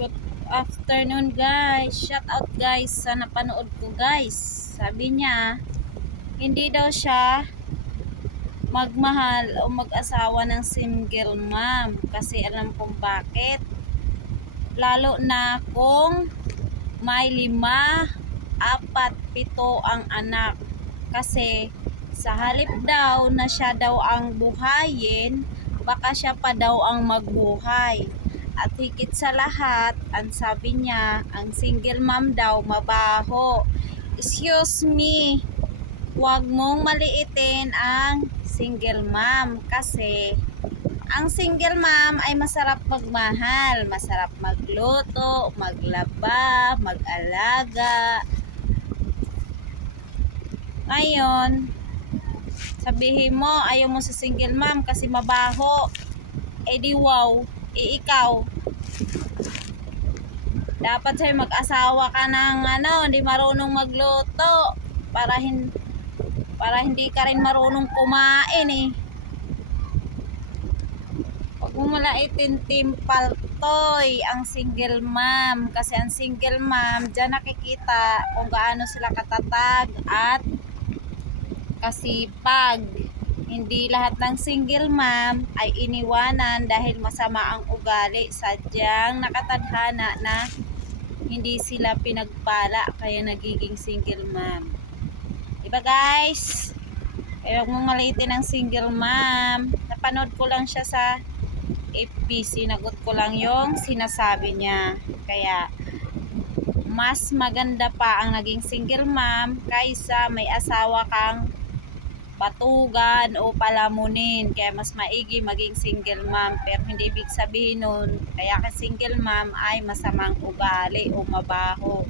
Good afternoon guys. Shout out guys sa napanood ko guys. Sabi niya, hindi daw siya magmahal o mag-asawa ng single mom kasi alam kong bakit. Lalo na kung may 5, 4, 7 ang anak. Kasi sa halip daw na siya daw ang buhayin, baka siya pa daw ang magbuhay. At higit sa lahat, ang sabi niya, ang single mom daw mabaho. Excuse me, huwag mong maliitin ang single mom kasi ang single mom ay masarap magmahal, masarap magluto, maglaba, mag-alaga. Ngayon, sabihin mo ayaw mo sa single mom kasi mabaho. Eh di wow, ikaw. Dapat sa'yo mag-asawa ka ng hindi marunong magluto para hindi ka rin marunong kumain eh. Huwag mo malaitin timpal toy ang single mom kasi ang single mom dyan nakikita kung gaano sila katatag at kasipag. Hindi lahat ng single mom ay iniwanan dahil masama ang ugali, sadyang nakatadhana na hindi sila pinagpala kaya nagiging single mom. Diba guys? Kaya huwag mong maliitin ang single mom. Napanood ko lang siya sa FB, sinagot ko lang yung sinasabi niya. Kaya mas maganda pa ang naging single mom kaysa may asawa kang batugan o palamunin. Kaya mas maigi maging single mom. Pero hindi ibig sabihin nun kaya ka single mom ay masamang ugali o mabaho.